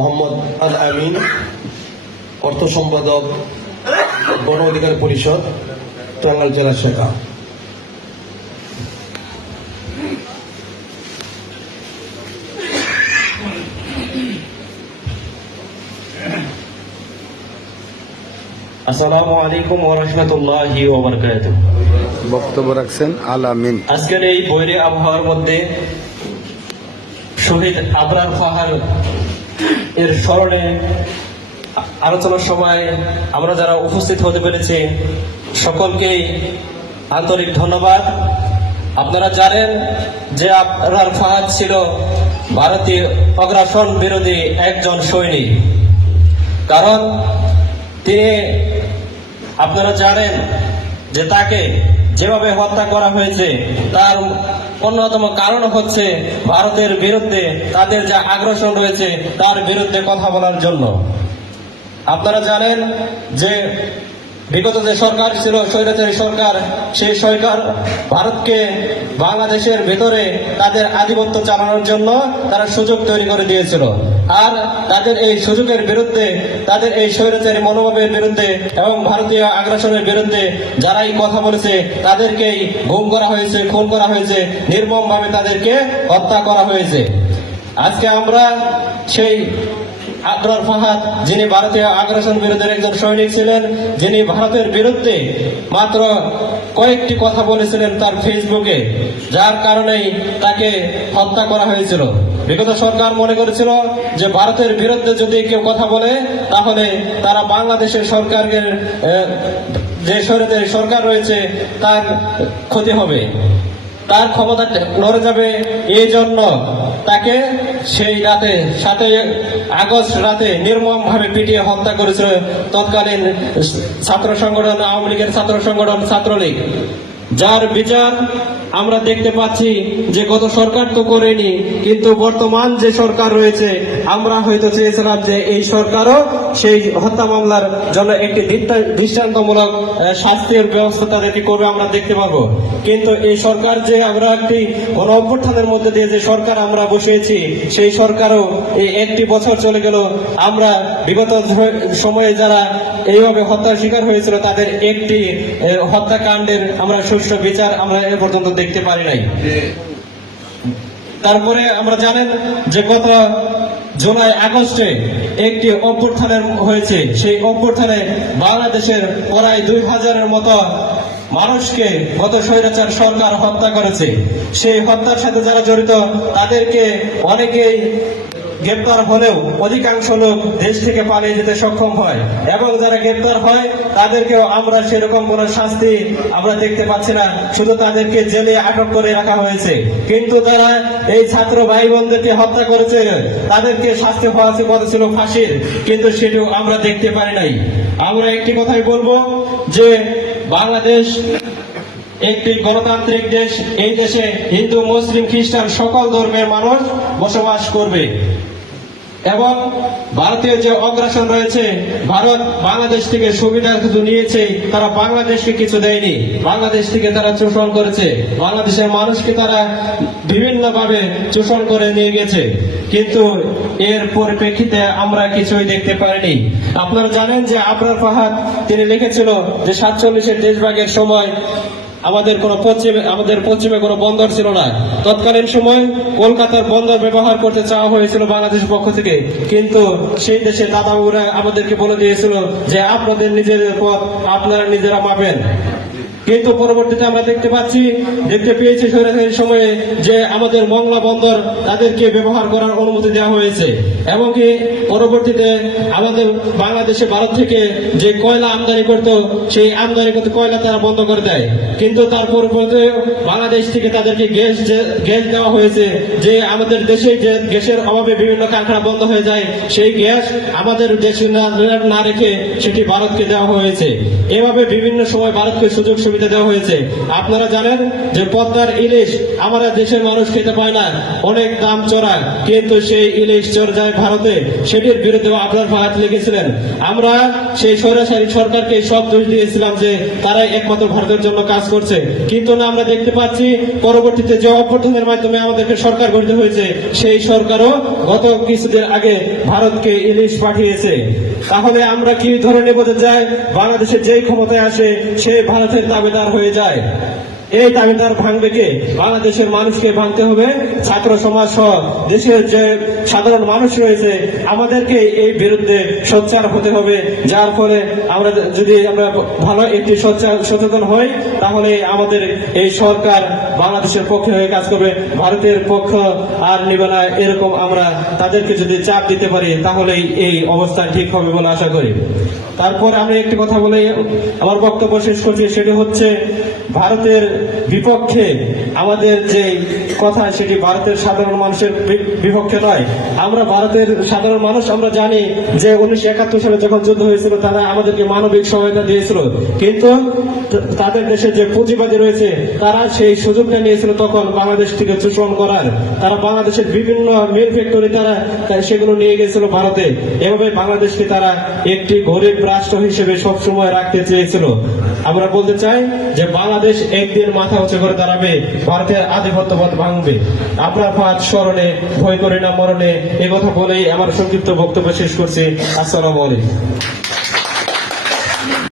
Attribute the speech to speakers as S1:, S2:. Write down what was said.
S1: মোহাম্মদ আল আমিন অর্থ সম্পাদক গণ অধিকার পরিষদ টাঙ্গাইল জেলা শাখা।
S2: আসসালামু আলাইকুম ওয়া রাহমাতুল্লাহি ওয়া বারাকাতুহু।
S3: বক্তব্য রাখছেন আল আমিন
S2: আজকের এই বৈরী আবহাওয়ার মধ্যে শহীদ আবরার ফাহার এর স্মরণে আলোচনার সময় আমরা যারা উপস্থিত হতে পেরেছি, সকলকেই আন্তরিক ধন্যবাদ। আপনারা জানেন যে আপনার ফাহাদ ছিল ভারতীয় অগ্রাসন বিরোধী একজন সৈনিক। কারণ তিনি, আপনারা জানেন যে তাকে যেভাবে হত্যা করা হয়েছে, তার অন্যতম কারণ হচ্ছে ভারতের বিরুদ্ধে তাদের যা আগ্রাসন রয়েছে, তার বিরুদ্ধে কথা বলার জন্য। আপনারা জানেন যে বিগত যে সরকার ছিল, স্বৈরাচারী সরকার, সেই সরকার ভারতকে বাংলাদেশের ভেতরে তাদের আধিপত্য চালানোর জন্য তারা সুযোগ তৈরি করে দিয়েছিল। আর তাদের এই সুযোগের বিরুদ্ধে, তাদের এই স্বৈরাচারী মনোভাবের বিরুদ্ধে এবং ভারতীয় আগ্রাসনের বিরুদ্ধে যারাই কথা বলেছে, তাদেরকেই গুম করা হয়েছে, খুন করা হয়েছে, নির্মমভাবে তাদেরকে হত্যা করা হয়েছে। আজকে আমরা সেই আবরার ফাহাদ, যিনি ভারতীয় আগ্রাসন বিরোধের একজন সৈনিক ছিলেন, যিনি ভারতের বিরুদ্ধে মাত্র কয়েকটি কথা বলেছিলেন তার ফেসবুকে, যার কারণেই তাকে হত্যা করা হয়েছিল। বিগত সরকার মনে করেছিল যে ভারতের বিরুদ্ধে যদি কেউ কথা বলে, তাহলে তারা বাংলাদেশের সরকারের যে সরকার সরকার রয়েছে, তার ক্ষতি হবে। তার ক্ষমতা নড়ে যাবে। এই জন্য তাকে সেই রাতে, সাতই আগস্ট রাতে নির্মম ভাবে পিটিয়ে হত্যা করেছিল তৎকালীন ছাত্র সংগঠন, আওয়ামী লীগের ছাত্র সংগঠন ছাত্রলীগ। যার বিচার আমরা দেখতে পাচ্ছি যে গত সরকার তো করেনি, কিন্তু বর্তমান যে সরকার রয়েছে, আমরা হয়তো চেয়েছিলাম যে এই সরকারও সেই হত্যা মামলার জন্য একটি দৃষ্টা- দৃষ্টান্তমূলক শাস্তির ব্যবস্থা তাদেরকে করবে আমরা দেখতে পাবো কিন্তু এই সরকার যে আমরা একটি গণ মধ্যে দিয়ে যে সরকার আমরা বসিয়েছি সেই সরকারও এই একটি বছর চলে গেল। আমরা বিগত সময়ে যারা এইভাবে হত্যার শিকার হয়েছিল তাদের একটি হত্যাকাণ্ডের আমরা সুষ্ঠু বিচার আমরা এ পর্যন্ত দেখতে পারি নাই। তারপরে আমরা জানেন যে গত জুলাই আগস্টে একটি অভ্যুত্থানের হয়েছে। সেই অভ্যুত্থানে বাংলাদেশের প্রায় দুই হাজারের মতো মানুষকে গত স্বৈরাচার সরকার হত্যা করেছে। সেই হত্যার সাথে যারা জড়িত, তাদেরকে অনেকেই গ্রেপ্তার হলেও অধিকাংশ লোক দেশ থেকে পালিয়ে যেতে সক্ষম হয়। এবং যারা গ্রেপ্তার হয়, তাদেরকেও আমরা সেরকম কোনো শাস্তি আমরা দেখতে পাচ্ছি না। শুধু তাদেরকে জেলে আটক করে রাখা হয়েছে। কিন্তু তারা এই ছাত্র ভাই বোনদেরকে হত্যা করেছে, তাদেরকে শাস্তি হওয়া কথা ছিল ফাঁসির। কিন্তু সেটিও আমরা দেখতে পারি নাই। আমরা একটি কথাই বলব যে বাংলাদেশ একটি গণতান্ত্রিক দেশ। এই দেশে হিন্দু, মুসলিম, খ্রিস্টান সকল ধর্মের মানুষ বসবাস করবে। এবং ভারতীয় যে অগ্রাসন রয়েছে, ভারত বাংলাদেশ থেকে সুবিধা শুধু নিয়েছে, তারা বাংলাদেশকে কিছু দেয়নি। বাংলাদেশ থেকে তারা শোষণ করেছে। বাংলাদেশের মানুষকে তারা বিভিন্ন ভাবে শোষণ করে নিয়ে গেছে। কিন্তু এর পরিপ্রেক্ষিতে আমরা কিছুই দেখতে পারিনি। আপনারা জানেন যে আবরার ফাহাদ, তিনি লিখেছিল যে সাতচল্লিশের দেশভাগের সময় আমাদের কোনো পশ্চিমে, আমাদের পশ্চিমে কোনো বন্দর ছিল না। তৎকালীন সময় কলকাতার বন্দর ব্যবহার করতে চাওয়া হয়েছিল বাংলাদেশ পক্ষ থেকে। কিন্তু সেই দেশে দাদাবাবুরা আমাদেরকে বলে দিয়েছিল যে, আপনাদের নিজেদের পথ আপনারা নিজেরা মাপেন। কিন্তু পরবর্তীতে আমরা দেখতে পাচ্ছি, দেখতে পেয়েছি স্বৈরাচারী সময়ে যে আমাদের মংলা বন্দর তাদেরকে ব্যবহার করার অনুমতি দেওয়া হয়েছে। এবং কি পরবর্তীতে আমাদের বাংলাদেশে ভারত থেকে যে কয়লা আমদানি করত, সেই আমদানি করতে কয়লা তারা বন্ধ করে দেয়। কিন্তু তার পরবর্তীতে বাংলাদেশ থেকে তাদেরকে গ্যাস গ্যাস দেওয়া হয়েছে যে আমাদের দেশে যে গ্যাসের অভাবে বিভিন্ন কারখানা বন্ধ হয়ে যায়, সেই গ্যাস আমাদের দেশে না রেখে সেটি ভারতকে দেওয়া হয়েছে। এভাবে বিভিন্ন সময় ভারতকে সুযোগ সুবিধা সুবিধা দেওয়া হয়েছে। আপনারা জানেন যে পদ্মার ইলিশ আমরা দেশের মানুষ খেতে পায় না। অনেক দাম চড়া, কিন্তু সেই ইলিশ চর যায় ভারতে। সেটির বিরুদ্ধে আপনার হাত লেগেছিলেন আমরা সেই সরাসরি সরকারকে সব দোষ দিয়েছিলাম যে তারাই একমাত্র ভারতের জন্য কাজ করছে। কিন্তু না, আমরা দেখতে পাচ্ছি পরবর্তীতে যে অভ্যর্থনের মাধ্যমে আমাদেরকে সরকার গঠিত হয়েছে, সেই সরকারও গত কিছুদিন আগে ভারতকে ইলিশ পাঠিয়েছে। তাহলে আমরা কি ধরে নেব যে যায় বাংলাদেশের যেই ক্ষমতায় আসে, সে ভারতের দাবিদার হয়ে যায়? এই দাবিদার ভাঙবে কে? বাংলাদেশের মানুষকে ভাঙতে হবে। ছাত্র সমাজ সহ দেশের যে সাধারণ মানুষ রয়েছে, আমাদেরকে এই বিরুদ্ধে সোচ্চার হতে হবে। যার ফলে আমরা যদি আমরা ভালো একটি সচেতন হই, তাহলে আমাদের এই সরকার বাংলাদেশের পক্ষে হয়ে কাজ করবে। ভারতের পক্ষ আর নিবে না, এরকম আমরা তাদেরকে যদি চাপ দিতে পারি, তাহলেই এই অবস্থা ঠিক হবে বলে আশা করি। তারপর আমি একটি কথা বলে, আমার বক্তব্য শেষ করছি, সেটি হচ্ছে ভারতের বিপক্ষে আমাদের যে কথা সেটি ভারতের সাধারণ মানুষের বিপক্ষে নয়। আমরা ভারতের সাধারণ মানুষ, আমরা জানি যে উনিশশো একাত্তর সালে যখন যুদ্ধ হয়েছিল, তারা আমাদেরকে মানবিক সহায়তা দিয়েছিল। কিন্তু তাদের দেশে যে পুঁজিবাদী রয়েছে, তারা সেই সুযোগটা নিয়েছিল তখন বাংলাদেশ থেকে শোষণ করার। তারা বাংলাদেশের বিভিন্ন মিল ফ্যাক্টরি তারা সেগুলো নিয়ে গেছিল ভারতে। এভাবে বাংলাদেশকে তারা একটি গরিব রাষ্ট্র হিসেবে সবসময় রাখতে চেয়েছিল। আমরা বলতে চাই যে বাংলাদেশ একদিন মাথা উঁচু করে দাঁড়াবে, ভারতের আধিপত্যবাদ ভাঙবে। আপনার পাঁচ স্মরণে, ভয় করে না মরণে, এ কথা বলেই আমার সংক্ষিপ্ত বক্তব্য শেষ করছি। আসসালামু আলাইকুম।